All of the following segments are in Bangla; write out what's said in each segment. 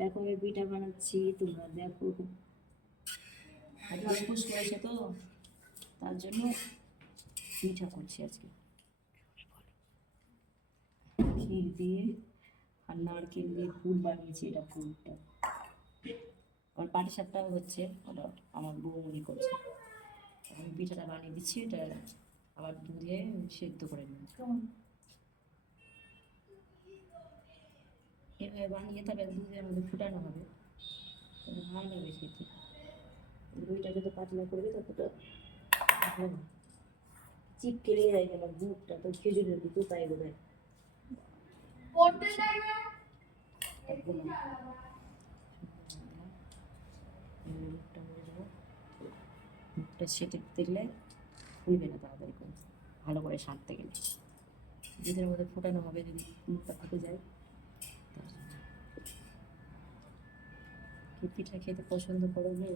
দেখো আমি পিঠা বানাচ্ছি, তোমরা দেখো। ফুসফুস করেছে তো, তার জন্য পিঠা করছি আজকে। ক্ষীর দিয়ে আর নারকেল দিয়ে ফুল বানিয়েছি, এটা ফুলটা। আর পাটি সাপটাও হচ্ছে, ওটা আমার বৌমনি করছে। আমি পিঠাটা বানিয়ে দিচ্ছি, এটা আবার দুধে সেদ্ধ করে নেব। এভাবে বানিয়ে তবে দুধের মধ্যে ফুটানো হবে, ভালো লাগবে খেতে। দইটা যত পাতলা করবে ততটা ভালো। চিপ কেড়ে যায় কেন, দুধটা তো খেজুরের দুধ, তাই বোধ হয়। মুখটা সেটে দিলে ফুলবে না তাড়াতাড়ি করে, ভালো করে সারতে গেলে দুধের মধ্যে ফোটানো হবে, যদি মুখটা ফুটে যায়। কি পিঠা খেতে পছন্দ করো গো?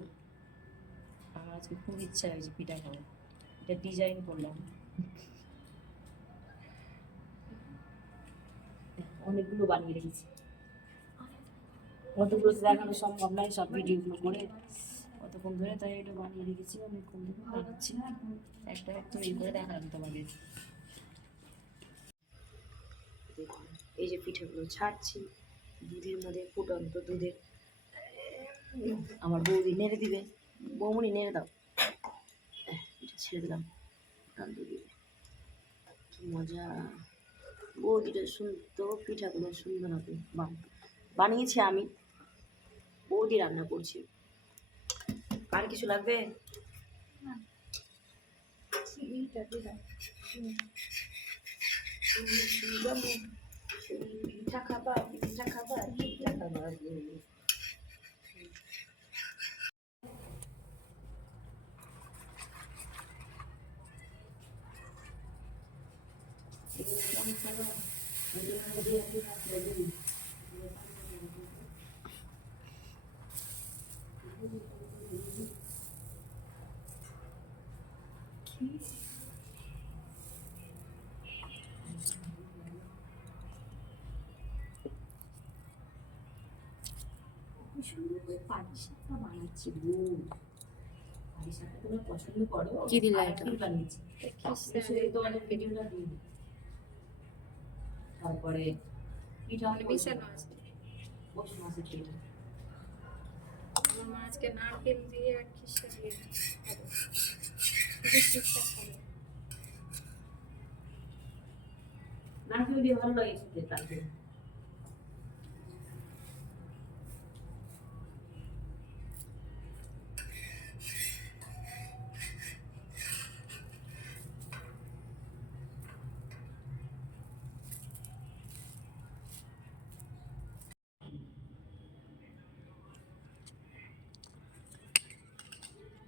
আমার আজকে খুব ইচ্ছা হয়েছে পিঠা খাবো। এটা ডিজাইন করলাম, অনেকগুলো বানিয়ে রেখেছি। অতগুলো দেখানো সম্ভব নয় সব ভিডিওগুলো করে অতক্ষণ ধরে, তাই এটা বানিয়ে রেখেছি। অনেকক্ষণ ধরে বানাচ্ছি, একটা তৈরি করে দেখালাম তোমাকে। দেখুন এই যে পিঠাগুলো ছাড়ছি দুধের মধ্যে, ফুটন্ত দুধে। আমার বৌদি নেড়ে দিবে, বৌমনি নেড়ে দাও। এটা ছেড়ে দিলাম, ফুটন্ত দুধে। কি মজা! বৌদিটা সুন্দর, পিঠাগুলো সুন্দর হবে। বানিয়েছি আমি, বৌদি রান্না করছি। আর কিছু লাগবে? পিঠা খাবা, পিঠা খাবা, পিঠা খাবা। পাটি সাপটা বানাচ্ছি গো। পাটি সাপটা তোমরা পছন্দ করো? কি দিলা এটা? বানিয়েছি তো অনেক ভিডিওটা দিই। তারপরে পিঠা মিশানো আছে। পৌষ মাসের পিঠা। আমার মা আজকে নারকেল দিয়ে আর খিসা দিয়ে খাবে। নারকেল দিয়ে ভালো লাগে খেতে, তারপরে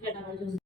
এটা আমার জন্য